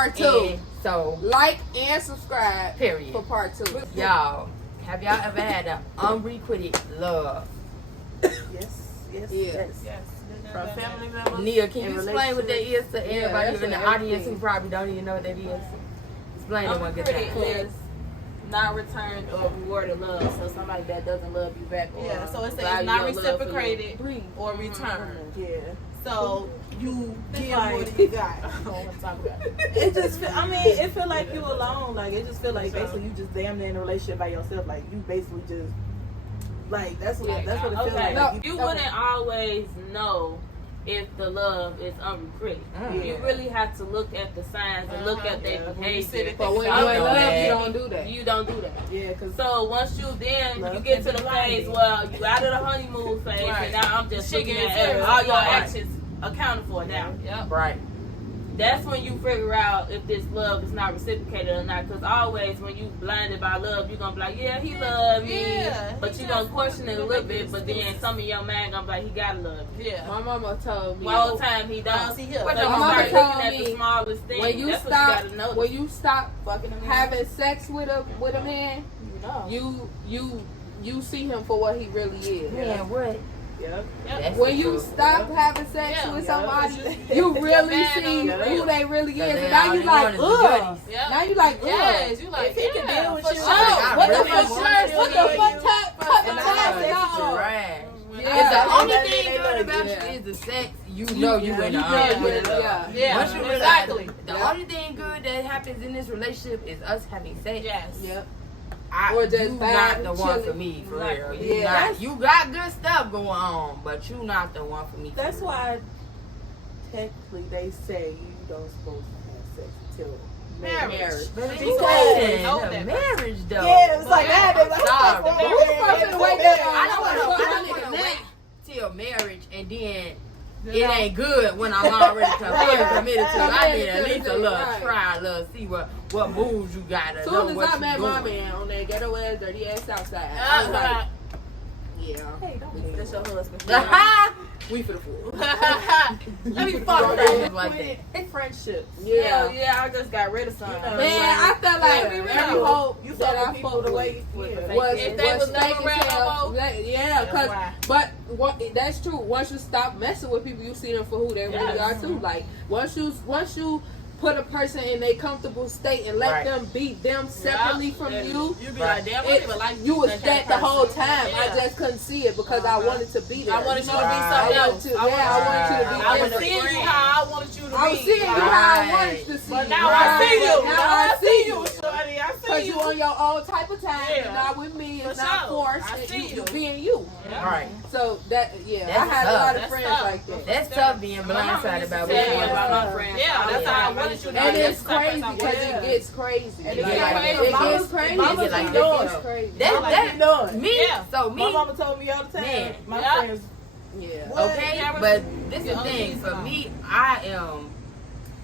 Part 2. And so like and subscribe. Period. For part 2. Y'all, have y'all ever had an unrequited love? Yes. From family members. Nia, can you explain what that is to everybody that's in the what audience everything. who probably don't even know what that is? Explain it one good time. Unrequited is not returned or rewarded love. So somebody that doesn't love you back. Or Yeah, so it value says not your love for you. reciprocated or returned. Yeah. So you give like- more than you got. I don't want to talk about it. It just, I mean, it feel like you alone. Like, it just feel like basically you just damn near in a relationship by yourself. Like, you basically just, like, that's what it feels Okay, like. Like, you wouldn't always know if the love is unrequited. You really have to look at the signs and look at their behavior. But when you're in love, you don't do that. You don't do that. Yeah, because So once you get to the phase where you out of the honeymoon phase, and now I'm just looking at all your actions accounted for now. Right. That's when you figure out if this love is not reciprocated or not. Because always when you blinded by love, you're going to be like, yeah, he love me. But you're going to question it a little bit. But then some of your man going to be like, he got to love you. Yeah. My mama told me. All the time he don't. See here. But My you mama start told looking at me the smallest thing. when you That's stop, what you got to know. when you stop Fucking him. having sex with a man, You know. you see him for what he really is. Man, what? yeah. When you stop having sex with somebody, you really see who they really is. And now you like, ugh. Now you like, ugh. Yes, you like, If he can deal with for you, sure. I What the really fuck? want What to the feel fuck? you. Cut the ties and all. Right. Yeah. If the only They thing love good about you. you is the sex, you know you in the Yeah. Yeah, Once you exactly. realize the only thing good that happens in this relationship is us having sex. Yes. Yep. Or just you bad not the one for chilling. me, for Exactly. real. You, Yeah. not, you got good stuff going on, but you not the one for me. That's why technically they say you don't supposed to have sex until Marriage. But Because it's know the that marriage though. Yeah, it's like that. They like, Sorry. fuck, Who the fuck finna wake up? I don't I want wanna to wait till marriage and then it know? ain't good when I'm already committed to it. I need at least a little Right. try, a little see what moves you got to know Soon as what I you met my doing. man on that ghetto ass, dirty ass outside, I was like, yeah, Hey, don't That's your husband. we for the fool. Let me fuck Things like that. friendships. Hell yeah, I just got rid of some. You know, Man, I felt like every hope You that fuck I with people fucked the with way was If they was never fake as around hell. no more. Yeah, cause why? but that's true. Once you stop messing with people, you see them for who they really are too. Like once you put a person in a comfortable state and let Right. them be them separately from you. You be like, damn, I don't even like You was that that the person. whole time. I Yeah. just couldn't see it because I wanted to be there. I wanted you to be Right. something I else. wanted to- yeah, I wanted you to be I was different. seeing you how I wanted you to be. I was seeing you how I wanted to see But you. now I see you. Now I see you. shorty. I Because you on your own type of time. Yeah. You're not with me. It's For not sure. forced. I and see you you. being you. Right. So that I That's had a tough. lot of That's friends tough. like that. That's tough being blindsided by what Yeah, you yeah, want. by my friends. Yeah, that's how I wanted you to be. And it's That's the crazy type of because person. it gets crazy. And It it gets get crazy. crazy. It gets crazy. Mamas It get like be that. doing. It's crazy. That me. Yeah. So My me. mama told me all the time. Man. My Yeah. friends. Yeah. Okay, Yeah, but this is yeah, the thing. please For don't. me, I am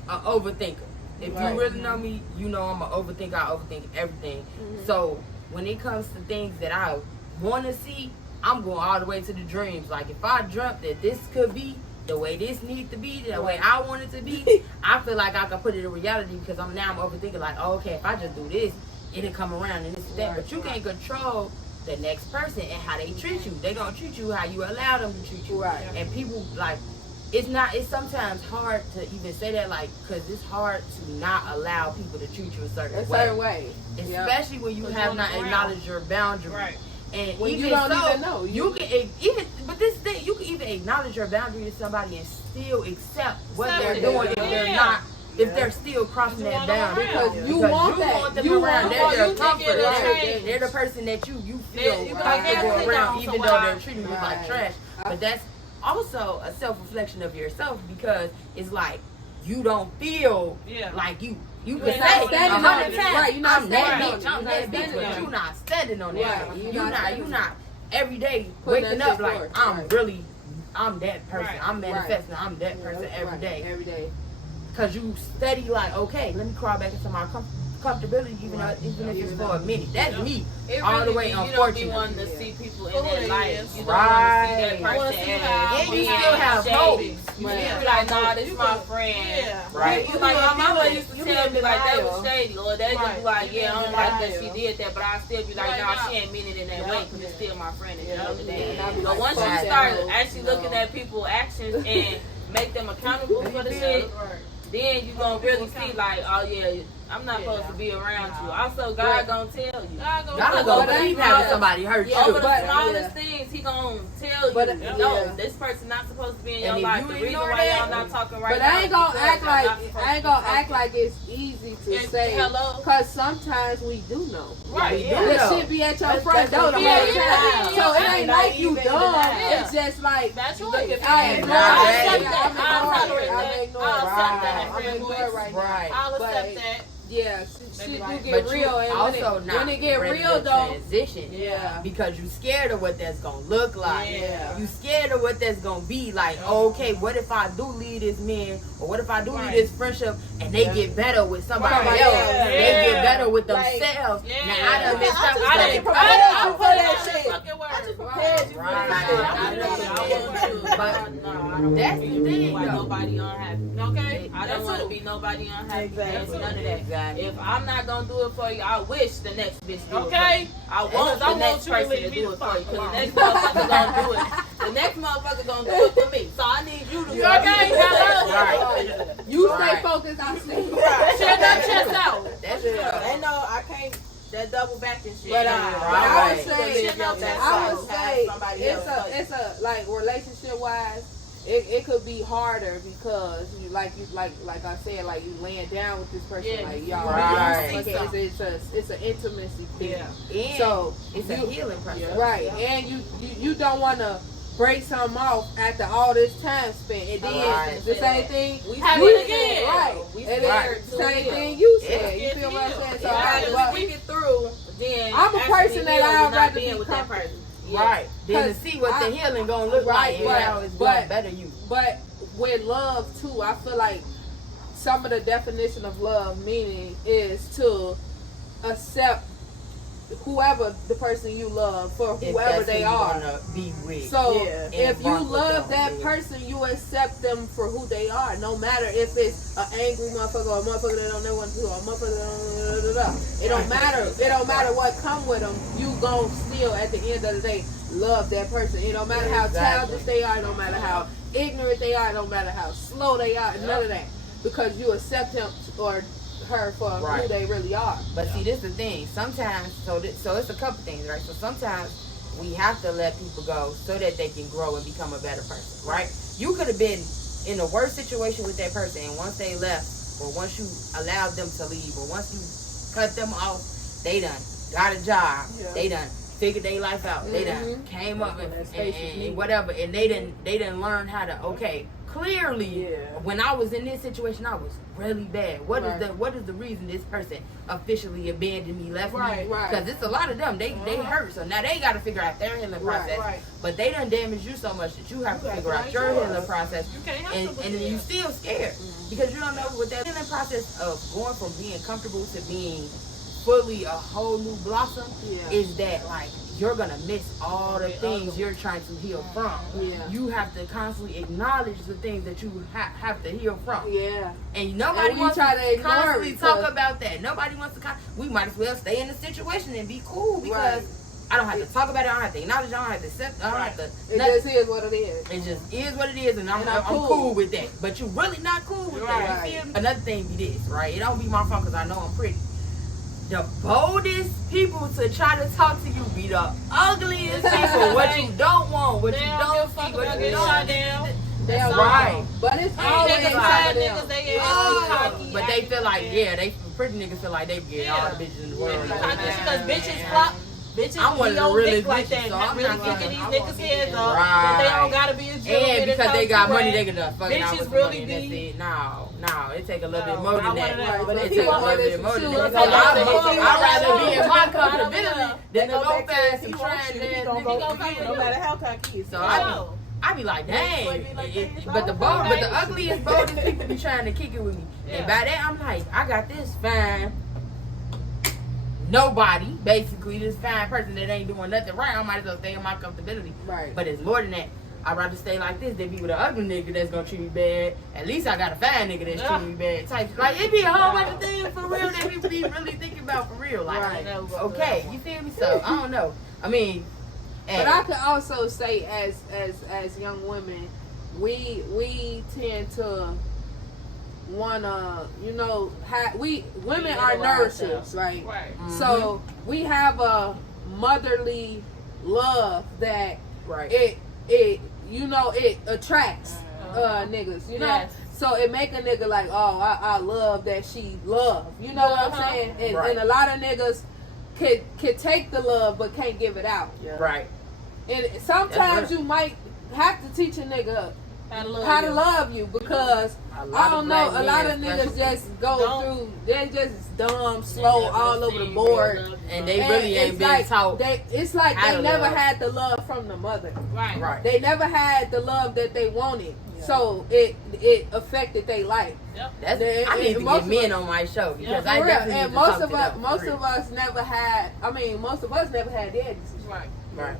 an overthinker. If Right. you really know me, you know I'm an overthinker. I overthink everything. So when it comes to things that I want to see, I'm going all the way to the dreams. Like if I dreamt that this could be the way this needs to be, the way I want it to be, I feel like I can put it in reality because I'm overthinking. Like, oh, okay, if I just do this, it'll come around and this and that. But you can't control the next person and how they treat you. They gonna treat you how you allow them to treat you. Right. And people like. It's sometimes hard to even say that, like, because it's hard to not allow people to treat you a certain way. Especially when you have not acknowledged your boundaries. Right. And When even you don't so, even know. you can but this thing, you can even acknowledge your boundary to somebody and still accept what they're Accept it. doing if they're Yeah. not, if they're still crossing You that want them boundary. around. Because you want that. them You around. want They're you your think comfort. it'll They're, change. they're the person that you Yeah, feel you be like, comfortable yeah, around, so even what though I- they're treating you like Right. trash. But that's also a self-reflection of yourself because it's like you don't feel Yeah. like you You're can not say standing 100 on it. times, Right, you're not I'm that standing on bitch, it. I'm You're that not bitch, standing but on you're it. not standing on that. Right, You're not every day Putting waking that up shit like forth. I'm Right. really, I'm that person. Right. I'm manifesting. I'm that person every Right. day. Every day. Cause you steady like, okay, let me crawl back into my comfortability, even if it's for a minute. That's me. It All the really way, be, you don't be unfortunately. wanting to see people in Who their it life. is. You don't Right. want to see that person how- And you being still have shady. hope. You Right. be like, nah, this You my could- friend. Yeah. Right. You like my mama used to You tell be me like that denial. was shady, or they just be Right. like, You yeah, I be don't like that denial. she did that, but I still be like, Right no, now. she ain't mean it in that Yeah. way because it's still my friend at the end of the day. And I be But like, once fuck you that start hoe. actually looking No. at people's actions and make them accountable for the shit, then you gonna really see like, oh yeah, I'm not supposed to be around you. Also, God gonna tell you. God But gonna that's keep not- having somebody hurt Yeah, you. over the But- smallest things, he gonna tell you, But, no, yeah. this person not supposed to be in And your if life. you The reason ignore why that- y'all not talking right But now I ain't gonna is act because like y'all not supposed I ain't to be gonna act talking. like it's easy to And say. hello? Cause sometimes we do know. Right. Yeah. This know. shit be at your That's- front that's door the what- whole Yeah, time. yeah, So it yeah. ain't like you Not even dumb. deny. It's just like That's You right. look at I me ignore and I'll it. accept I'm that. I'll ignoring tolerate it. I'm that. ignoring I'll it. accept that, I'm friend ignoring it voice. right now. Right. I'll But- accept that. Yeah, Maybe shit do right. get But you real, and also not when it get ready real to though, transition. yeah. Because you scared of what that's gonna look like. Yeah. You scared of what that's gonna be like. Okay, what if I do leave this man, or what if I do leave Right. this friendship, and they get better with somebody Right. else? Yeah. They get better with Like, themselves. yeah. Now I done missed I out. just I didn't didn't prepare prepare you for that shit. fucking word. I just prepared you for Right. that shit. Right. I didn't know I that. want to, But no, I don't that's want to the be thing, like though. nobody unhappy. Okay? I don't That's want to it. be nobody unhappy. Exactly. None of that. Exactly. If I'm not gonna do it for you, I wish the next bitch do it for Okay? you. I want Because the I want next you to person leave to me do the it for fuck you. Because the alone. next motherfucker gonna do it. The next motherfucker gonna do it for me. So I need you to do You it. okay? Hello? Right. You Right. stay focused. I see. Chest up, chest out. That's Yeah. it. Ain't no, I can't. That double backing shit. But I would Right. say, Live your best I would life. say Have somebody it's else. a like relationship wise, it could be harder because you like I said, like you laying down with this person, Yeah. like y'all Right. fucking, it's an intimacy thing. Yeah. And So it's a you- healing process. right, and you don't want to break something off after all this time spent, and then Right. the same thing We Have we it said, again. right? We And then Right. the same thing you said. Yeah. You feel what I'm saying? So, Yeah. but- we get through, then I'm a actually person that heal I'd with not rather being be with that comfortable. person. Yeah. Right. Then to 'Cause see what I- the healing gonna look right, like and but- how it's but- gonna better you. But with love too, I feel like some of the definition of love meaning is to accept whoever the person you love for If whoever that's they who you are. wanna be with. So Yeah. if And you rock with love them, that yeah. person, you accept them for who they are, no matter if it's an angry motherfucker or a motherfucker that don't know what to do or a motherfucker that don't da. It don't matter. It don't matter what come with them. You gon' still at the end of the day love that person. It don't matter how Exactly. childish they are. It don't matter how ignorant they are. It don't matter how slow they are. None of that, because you accept him or her for who Right. they really are. But see, this is the thing. Sometimes, so it's a couple things, right? So sometimes we have to let people go so that they can grow and become a better person, right? You could have been in a worse situation with that person, and once they left, or once you allowed them to leave, or once you cut them off, they done got a job. Yeah. They done figured their life out. They done came up and whatever, and they didn't learn how to. Okay, clearly, Yeah. when I was in this situation, I was really bad. What Right. is the reason this person officially abandoned me, left me? Right, right. Because it's a lot of them. They hurt, so now they got to figure out their healing Right, process. right. But they done damaged you so much that you have to You figure gotta out find your yours. healing process. You can't have And somebody you else. still scared because you don't know what that healing process of going from being comfortable to being fully a whole new blossom Yeah. is that like you're gonna miss all the things you're trying to heal from. Yeah. You have to constantly acknowledge the things that you have to heal from. Yeah. And nobody And we wants try to to ignore it constantly talk because- about that. Nobody wants to. We might as well stay in the situation and be cool because Right. I don't have to talk about it. I don't have to acknowledge it. I don't have to accept. I don't have to. It nothing. just is what it is. It just is what it is, and I'm I'm cool. cool. with that. But you really not cool with that. Right. You feel me? Another thing be this, right? It don't be my fault because I know I'm pretty. The boldest people to try to talk to you be the ugliest people. What you don't want, what They you don't give a don't fuck see, what about you getting don't. shot down. They're Right. But it's Hey, always niggas, some bad of niggas, them. they Oh, cocky. but they feel like, yeah, they pretty niggas feel like they get all Yeah. the bitches in the world. Because bitches flop. Bitches I'm one of be the on really dick like bitches, that. so Not I'm really not gonna- kicking these I niggas' heads off. Right. But they don't gotta be a gentleman. And because they got money, they can just fucking out Bitches with really money and that's be- it. No, it take a little bit No, more than I that. wanna know. But It if take you a want little this bit more than too, that. it's So like- I'd rather be in my I don't comfortability know. than to Go go back to past if some he trash wants you, he ass gonna niggas. go gonna for you, go no for you. matter how cocky he is. So No. I be like, dang. like that. But the ugliest, boldest people be trying to kick it with me. And by that, I'm like, I got this fine nobody, basically, this fine person that ain't doing nothing right, I might as well stay in my comfortability. Right. But it's more than that. I'd rather stay like this than be with an ugly nigga that's gonna treat me bad. At least I got a fine nigga that's treating me bad. Type like it be a whole bunch of things for real that people be really thinking about for real. Like, Right. okay, you feel me? So I don't know. I mean, But I could also say, as young women, we tend to wanna, women are nourishers, right? Right. Mhm. So we have a motherly love that right. it attracts niggas, you know. Yes. So it make a nigga like, oh, I love that she love, you know what I'm saying? And, Right. and a lot of niggas could take the love but can't give it out. Yeah. Right. And sometimes you might have to teach a nigga how to love you because I don't know, a lot of niggas just go through, they're just dumb, slow, all over the board. And they really ain't been taught. It's like how they to never love. had the love from the mother. Right. Right. They never had the love that they wanted. Yeah. So it affected their life. That's, And I need to most get of men on my show because For I real. definitely And need to talk to them, most for real. of us never had. I mean, most of us never had daddies. Right. Right.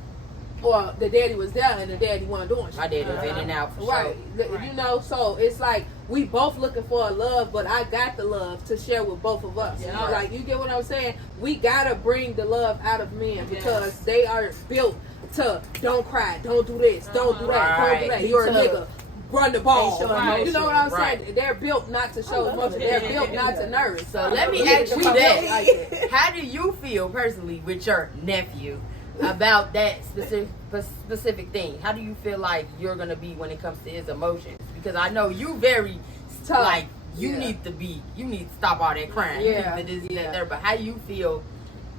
Or the daddy was there and the daddy wasn't doing shit. My dad was in and out for Right. sure. You know, so it's like we both looking for a love, but I got the love to share with both of us. Yeah. You know, like, you get what I'm saying? We gotta bring the love out of men because they are built to don't cry, don't do this, don't do that, don't do that. Right. You're a nigga. Run the ball. They show You know what I'm Right. saying? They're built not to show emotion. They're built not to nourish. So let me We ask you built this. like that. How do you feel personally with your nephew about that specific thing? How do you feel like you're going to be when it comes to his emotions? Because I know you very, Tough. like, you Yeah. need to stop all that crying. Yeah. You need to this, Yeah. that, there. But how do you feel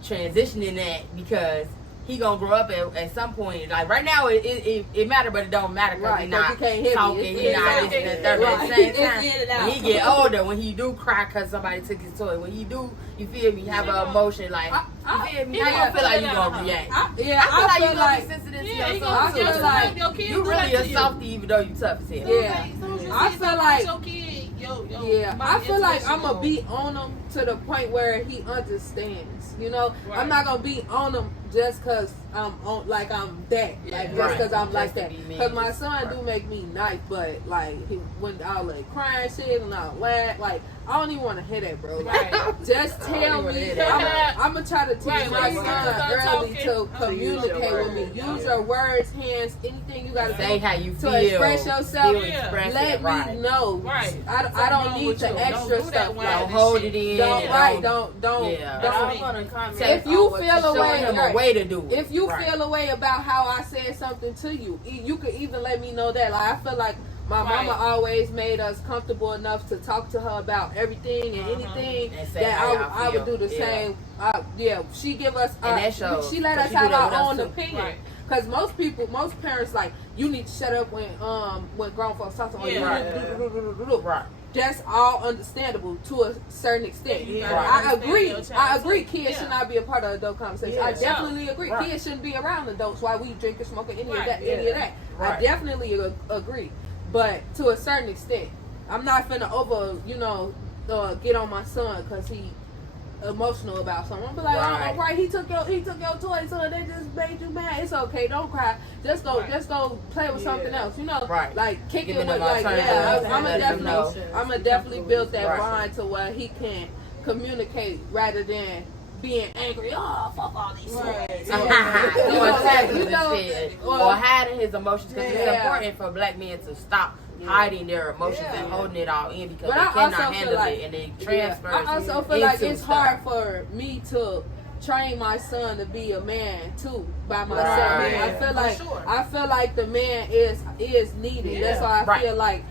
transitioning that? Because he gonna grow up at some point. Like right now, it matter, but it don't matter because Right, he 'cause not you can't hit me. talking. It's He not in this and and that. out. But at the Right. same It's time, in and out. when he get older, when he do cry because somebody took his toy, when he do, you feel me, have an emotion like, you feel me? he How you gonna feel like you feel gonna that. react? I I feel like you feel gonna like be sensitive to Yeah, your he son, gonna I feel too. like your kid You do really that a to you. softie even though you tough as hell. Yeah. I feel like- your kid, Yeah, I feel like I'm gonna gonna be on him to the point where he understands. You know, Right. I'm not gonna be on him just cause I'm on, like I'm that, like Yeah. just Right. cause I'm Just like to that. be mean. Cause my son Right. do make me nice, but like when all that crying shit and all that, like I don't even want to hear that, bro. Like, Right. just I don't tell even wanna me. hear that. I'm gonna try to teach Right, my when you son start early talking, to communicate with me. words. Use your words, hands, anything you gotta Say do how you to feel. express yourself. Feel, Yeah. express Let it, me right. know. Right. I Something don't wrong need with the you. extra Don't do that stuff. when Like, Don't hold it in. don't and right. don't- Don't. Yeah. But don't. I'm gonna comment. If you on what feel Show away, him right. a way to do it. If you Right. feel a way about how I said something to you, you could even let me know that. Like I feel like my Right. mama always made us comfortable enough to talk to her about everything and anything And say that how y'all I would do feel. the Yeah. same. She give us. And that shows, She let 'cause us you do have that with our us own too. opinion. Right. Cause most parents like you need to shut up when grown folks talk to you. Yeah. Right. That's all understandable to a certain extent. Yeah, I understand agree. your child I agree. too. Kids Yeah. should not be a part of adult conversation. I Yeah. definitely agree. Right. Kids shouldn't be around adults while we drink and smoke any of Right. that. Any of that. I Right. definitely agree. But to a certain extent, I'm not finna get on my son because he emotional about something. I'm be like, Right. oh, right, he took your toy, so they just made you mad. It's okay, don't cry. Just go play with something Yeah. else. You know, Right. like kick Giving it with them like alternatives, I'm let them know. definitely build that Right. bond to where he can communicate rather than being angry. Oh, fuck all these Right. toys. Or attacking You the know, shit. or- Or hiding his emotions. Because it's Yeah. important for black men to stop hiding their emotions Yeah. and holding it all in because But they I cannot also feel handle like- it and they Yeah. transfer I also feel like into it's stuff. hard for me to train my son to be a man too by myself. Right. I feel For like sure. the man is needed. Yeah. That's why I Right. feel like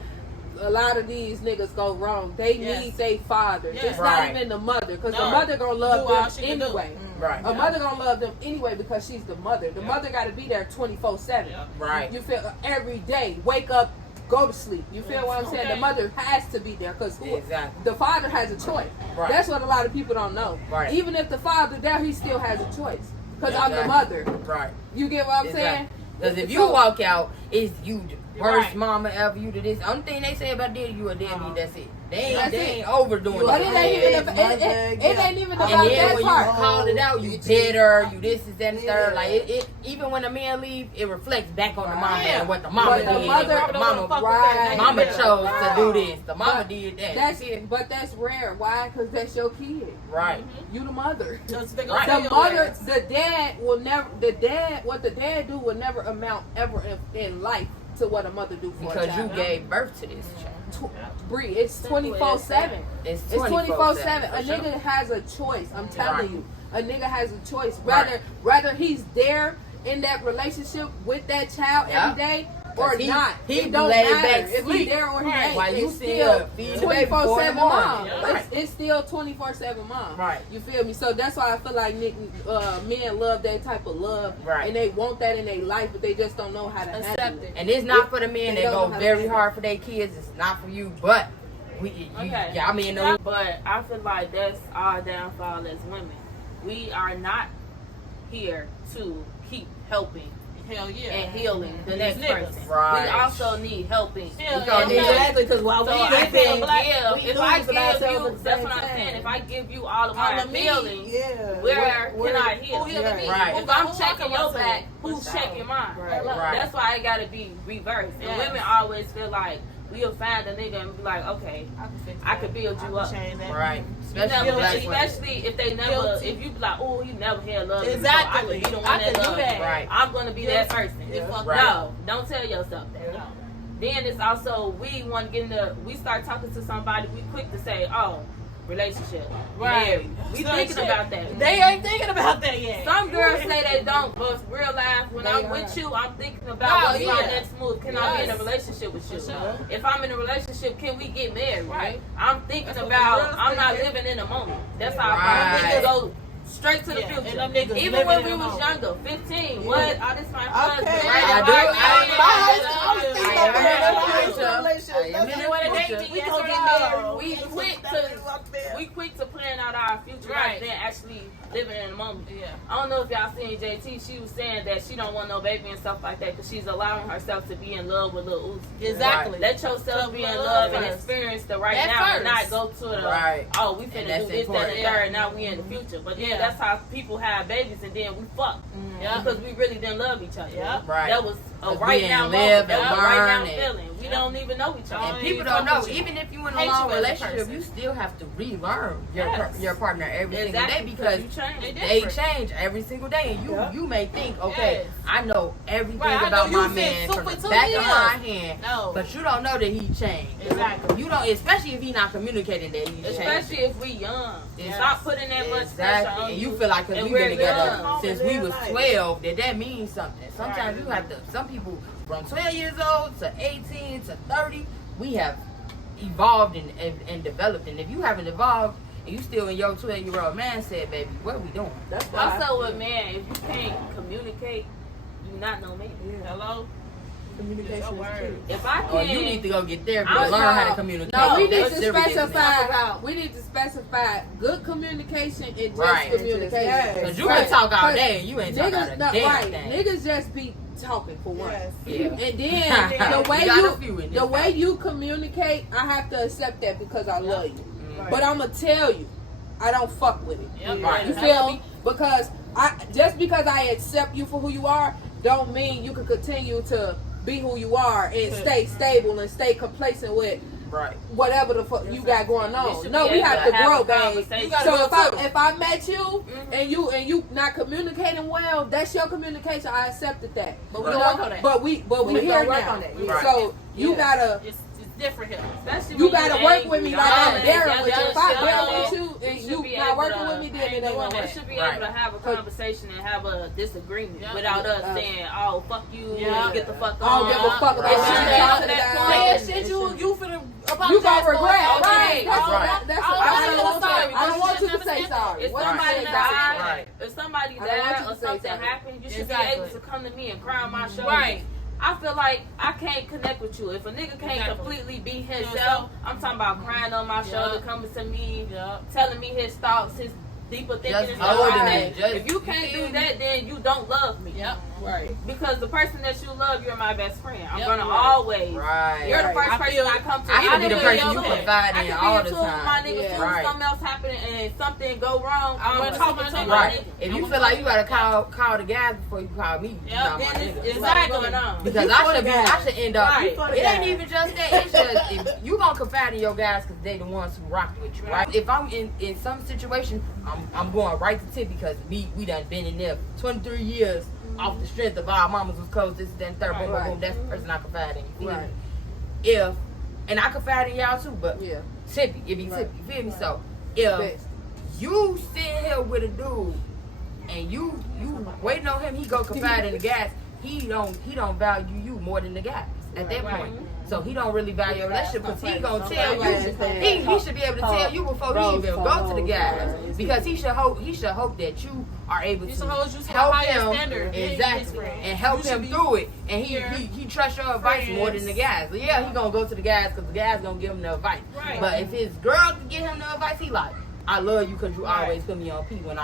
a lot of these niggas go wrong. They Yes. need their fathers. Yes. It's Right. not even the mother because the No. mother gonna love Do all them she can do. anyway. Right. A mother gonna love them anyway because she's the mother. The Yeah. mother got to be there 24/7. Yeah. Right. You feel every day. Wake up, go to sleep. You feel what I'm saying? Okay. The mother has to be there because Exactly. the father has a choice. Right. That's what a lot of people don't know. Right. Even if the father there, he still has a choice because I'm the Exactly. mother. Right. You get what I'm saying? Because if you So- walk out Is you the worst Right. mama ever? You to this? Only thing they say about daddy, you a deadbeat. That's it. They That's ain't overdoing But it. it ain't even it ain't even about And then that when part. you call it out, you bitter, you this is that and third. Like it even when a man leave, it reflects back on the mama Yeah. and what the mama But did. the mother- What the mama, Right. mama chose to do Right. this. The mama But did that. That's it. But that's rare. Why? Because that's your kid. right. You the mother. Just they Right. gonna The tell your mother, ass. the dad will never. The dad, what the dad do will never amount ever in life to what a mother do for a Because you child. gave birth to this child. Bree, it's 24/7. It's It's 24/7. A for sure. nigga has a choice. I'm telling Right. you, a nigga has a choice. Right. Rather he's there in that relationship with that child Yeah. every day or 'Cause he- not. he It don't laid matter back if he sleep. there or he Right. ain't. While you It's still still feeding the baby 24/7 before the mom. morning. Yeah. It's still 24/7 mom. Right. You feel me? So that's why I feel like men love that type of love, Right. and they want that in their life, but they just don't know how to handle Accept it. it. And it's not for the men They that don't go know how to very handle hard for their kids. It's not for you, but Okay. y'all men know. But I feel like that's our downfall as women. We are not here to keep helping Hell yeah. and healing the next niggas. person. Right. We also need helping. Hell We gonna yeah. need Exactly, because while So we I get feel there, like we if I losing give ourselves you, at the that's same what I'm time. saying. If I give you all of my All of me, feelings, yeah. where can I heal? Who healing me? Right. If I'm Who checking your myself? back, For who's sure. checking mine? Right. Right. That's why it gotta be reversed. And Yes. women always feel like we'll find a nigga and be like, okay, I can fix I that. could build you I up. can change that. Right. You Especially never, black women. especially if they never, Guilty. if you be like, oh, he never had love. Exactly. So I could be the one I that can do loves that. you. Right. I'm gonna be that person. Yeah. Right. No, don't tell yourself that. No. Then it's also we want to get into. We start talking to somebody. We quick to say, oh, relationship, married. We So thinking shit. about that. They ain't thinking about that yet. Some girls say they don't, but real life, when They I'm are. with you, I'm thinking about No, what's my yeah. next move. Can I be in a Yes. relationship with you? For sure. If I'm in a relationship, can we get married? Right. I'm thinking That's what about, girls I'm not think. living in the moment. That's how Right. I think go straight to the Yeah, future. and them niggas Even living when in we the was moment. younger, 15, Yeah. what? Oh, this my husband. Okay. Right? I If do. I I- get- I- We wanna date me, We yes gonna or get no? married. We quick to plan out our future Right. rather than actually living in the moment. Yeah. I don't know if y'all seen JT. She was saying that she don't want no baby and stuff like that because she's allowing herself to be in love with Lil Uzi. Exactly. Let yourself So be in love love and first. experience the right That now and not first. go to the Right. oh we And finna that's do this, that, important. and third. Now we in the future. But then Yeah. that's how people have babies and then we fuck Yeah. because we really didn't love each other. Yeah. Right. That was a 'Cause right we now ain't moment. live That and was a right now learn and- feeling. We don't even know each other. And people even don't fuck know. with you. Even if you in a Hate long you as a relationship, person. you still have to relearn your Yes. your partner every single day Exactly, because you change. they change every single day, and Yeah. you may think, okay, Yes. I know everything Right, I about know my you man fit from the super back to of the my end. hand, No. but you don't know that he changed. Exactly. You don't, especially if he not communicating that he Especially changed. if we young. Yes. Stop putting that much pressure Exactly, on and you feel like because And we've been we're together young. since we was Life. 12, that means something. Sometimes Right. you have to. Some people from 12 years old to 18 to 30, we have evolved and developed. And if you haven't evolved and you still in your 12-year-old mindset, baby, what we doing? That's why. Also with man, if you can't communicate, you not no man. Yeah. Hello? Communication Your is word. key. If I Or can't, you need to go get therapy I'm to learn how to not- communicate. No, we need That's to serious. specify. We need to specify good communication and just Right. communication. Yes. Because you Right. can talk all 'Cause day and you ain't talking about Niggas, a no, damn right? thing. Niggas just be talking for one. Yes. Yeah. And then the way You got a few in this the way house. you communicate, I have to accept that because I love you. Mm. But I'ma tell you, I don't fuck with it. Yep. Right. You feel me? Because just because I accept you for who you are, don't mean you can continue to be who you are and stay stable and stay complacent with Right. whatever the fuck you got going We on. should No, be we able have to to have grow, a babe. conversation. You gotta So grow too. if I met you and you not communicating well, that's your communication. I accepted that. But we Right. gonna work on that. But we we here gonna work now. on that, yeah. So you Yeah. gotta It's different here. especially you when gotta you work angry, with me y'all like I'm ain't- bearing y'all- with you. y'all If I should- bear y'all with you should and be you able not working to- with me, then it ain't ain't doing gonna We work. should be Right. able to have a conversation and have a disagreement Yeah. without us saying, "Oh, fuck you, Yeah. get the fuck I don't on." give a fuck about Right. shit. It shouldn't Talking get to that about point. Man, it. shit, you finna apologize You gonna for it. regret, Okay. right? That's Right. what. That's I what. don't I want don't want to you. sorry. I don't want you to Never say said sorry. If What you somebody say died, Right. if somebody I don't want died you or to say something something. happened, you should Exactly. be able to come to me and cry on my shoulder. Right. I feel like I can't connect with you. If a nigga can't Exactly. completely be himself, Himself. I'm talking about crying on my shoulder, Yeah. coming to me, Yup. telling me his thoughts, his deeper thinking Just and stuff like older that. than- If you can't do that, then you don't love me. Yep. Right. Because the person that you love, you're my best friend. I'm Yep. gonna always. Right. You're the first I person feel- I come to. I can be the can person you your confide friend. in I can all be the your two, my time. nigga Yeah. too. Right. Something else happening and something go wrong. I'm I'm gonna talking talk to to my Right. nigga. If you feel like you gotta call the guys before you call me, you Yep. not my Then nigga. it's Exactly. going on. Because You for the guys. I should end up. Right. For the It ain't guys. even just that. It's just if you gonna confide in your guys because they the ones who rock with you, right? If I'm in some situation, I'm going right to tip because we done been in there 23 years off the strength of our mamas was close, this, then third, boom, boom, boom. That's the person I confide in. You feel me? Right. And I confide in y'all too, but Yeah. tippy, it be tippy. You feel me? So if Best. you sitting here with a dude and you waiting on him, he go confide in the guys. He don't value you more than the guys at that Right. point. So he don't really value your relationship because he gonna tell Somebody you. understand. He should be able to tell you before he even go to the guys because he should hope that you are able You to supposed you to help higher him standard. His exactly friend. and help You should him be through it. And here. he trusts your advice more than the guys. So yeah, he gonna go to the guys because the guys gonna give him the advice. Right. But if his girl can give him the advice, he like, I love you because you always put me on P when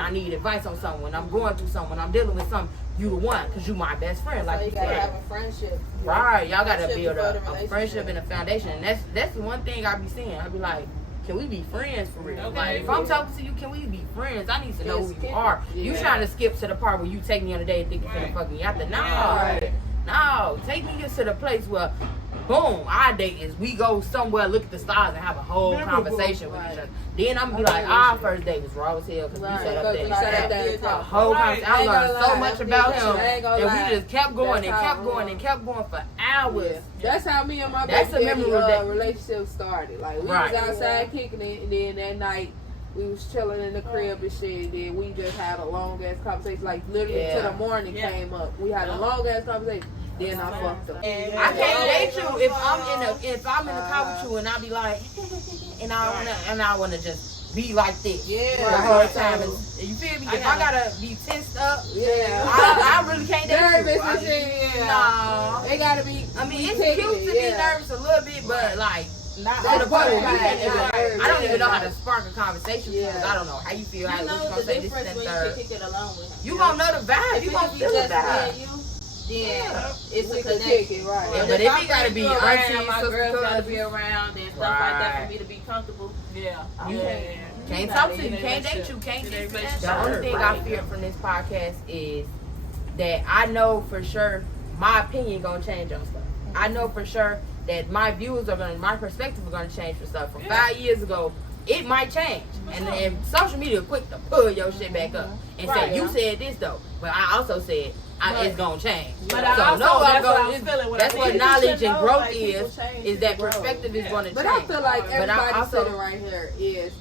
I need advice on something, when I'm going through something, when I'm dealing with something. You the one because you my best friend, So like you you gotta said. have a friendship. Right, y'all gotta Friendship build before a the relationship. friendship and a foundation, and that's the one thing I be saying. I be like, can we be friends for real? Okay. Like, if I'm talking to you, can we be friends? I need to know Yes, who you can- are. You yeah. trying to skip to the part where you take me on a date and think you're gonna Right. fuck me after? No, Right. no, take me just to the place where, boom, our date is we go somewhere, look at the stars, and have a whole conversation with each other. Then I'm gonna be like, our first date was raw as hell because we sat up there. We sat up there and A talked. whole Right. conversation. I I ain't learned gonna so lie, much I about ain't him, gonna and lie. we just kept going That's and how kept it going was. and kept going for hours. Yeah. That's how me and my That's baby a daddy, memorable day. relationship started. Like we Right. was outside kicking it, and then that night we was chilling in the crib and shit. Then we just had a long ass conversation, like literally Yeah. till the morning Yeah. came up. We had a long ass conversation. Then I fucked up. I can't date you if I'm in the car with you and I be like, and I wanna just be like this Yeah. the whole time. And you feel me? If I gotta be tensed up, Yeah. I really can't date Nervous you. and shit. Yeah. No. It gotta be. I mean, be it's picking cute to be yeah. nervous a little bit, but like. Not To the point where we Right. can't even, Right. I don't even know how Yeah. to spark a conversation Yeah. because I don't know how you feel. How You you know gonna the say this difference and when you third. can kick it along with him. You gonna know the vibe. If You it gonna just be feel the just me vibe. and you, then Yeah. it's We a could connection. kick it, right. Yeah, But but if if I he gotta bring be you auntie, around, my sister, girls gotta cousin. be around and stuff like that Right. for me to be comfortable. Yeah. You Yeah. can't Not talk to in you, a can't date relationship. you, can't In a date you. relationship. The only thing I fear from this podcast is that I know for sure my opinion gonna change on stuff. I know for sure that my my perspective are gonna change for stuff. From 5 years ago, it might change. And social media quick to pull your shit back up and Right, say, you yeah. said this though. But I also said, it's gonna change. But So I also, no, I'm that's what I gonna- was feeling when that's I what said knowledge and know, growth like, people is change, that people grow. perspective is Yeah. gonna But change. I feel like But I everybody also- sitting right here is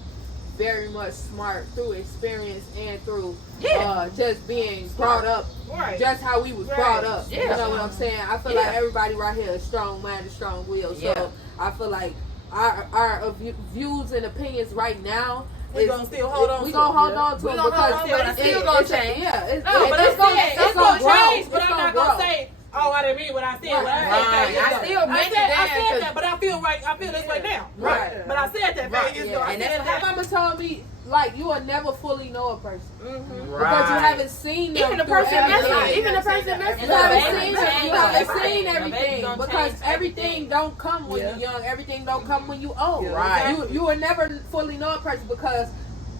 very much smart through experience and through Yeah. just being brought up, Right. just how we was Right. brought up. Yeah. You know what I'm saying? I feel Yeah. like everybody right here is strong minded, strong willed. Yeah. So I feel like our views and opinions right now. We gonna still hold on We to gonna it, hold yeah. on to We it gonna because hold on, but it's still gonna change. Yeah, it's, No, but it's gonna it's gonna grow. change. But It's I'm not grow. gonna say, oh, I didn't mean what I said. When I said Right. that, I still meant I that, said 'cause- that, but I feel right. I feel this way now. Right. But I said that Right, 5 years Yeah. ago. I And said that's My that. mama told me, like, you will never fully know a person Mm-hmm. because you haven't seen them. Even the through person everything. messing, even the person messing. You haven't Baby seen change it. You haven't everything. seen The baby everything gonna because change everything everything. don't come when Yeah. you're young. Everything don't come when you old. Yeah. Right. You will never fully know a person because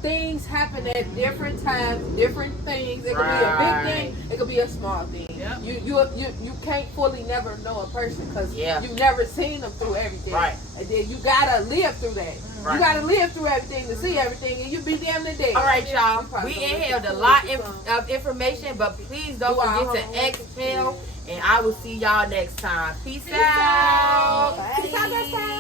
things happen at different times, different things. It could be a Right. big thing. It could be a small thing. Yep. You can't fully never know a person because Yeah. you've never seen them through everything. Right. And then you gotta live through that. Right. You gotta live through everything to see everything, and you be damn near dead. All right, y'all. Probably We gonna look inhaled a cool lot with some. of information, but please don't Do our forget to homework. exhale. And I will see y'all next time. Peace out. Bye.